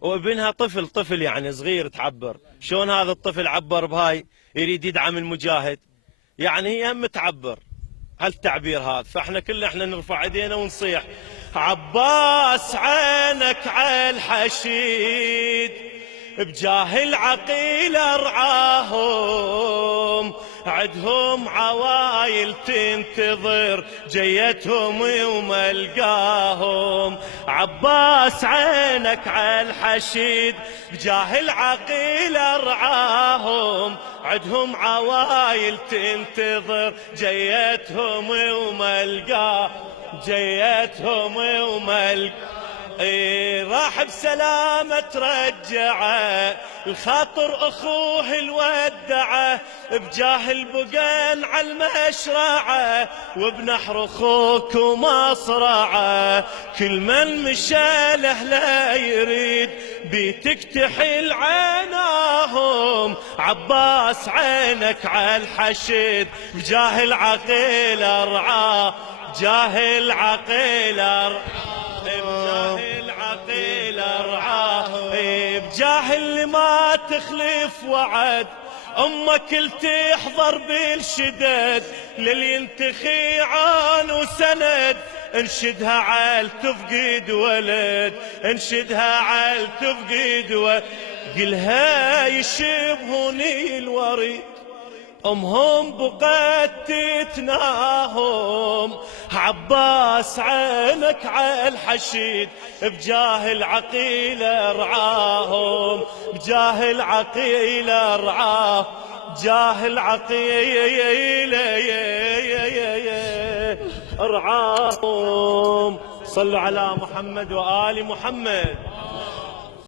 وابنها طفل يعني صغير تعبر. شلون هذا الطفل عبر بهاي؟ يريد يدعم المجاهد، يعني هي هم تعبر هالتعبير هذا. فاحنا احنا نرفع ايدينا ونصيح عباس عينك على الحشيد، بجاه العقيل ارعاهم، عدهم عوايل تنتظر جيتهم وما القاهم. عباس عينك على الحشيد، بجاه العقيل ارعاهم، عدهم عوايل تنتظر جيتهم وما القاهم، جيتهم وما القاهم. راح بسلامة ترجعه، الخاطر اخوه الودعه، بجاه البقين على المشرعه، وبنحر اخوك ومصرعه. كل من مشى له لا يريد بيتك تحل عيناهم. عباس عينك على الحشد، بجاه العقيل ارعاه، جاه العقيل ارعاه، بجاه العقيل ارعاه، بجاه اللي ما تخلف وعد، امك تحضر بالشدد للي ينتخي عان وسند. انشدها عال تفقد ولد، انشدها عال تفقد ولد، قلها يشبهني الوريد، امهم بقت تتناهم. عباس عينك على الحشيد، بجاه العقيل ارعاهم، بجاه العقيل ارعاه، جاه العقيل ارعاهم. صلوا على محمد وآل محمد.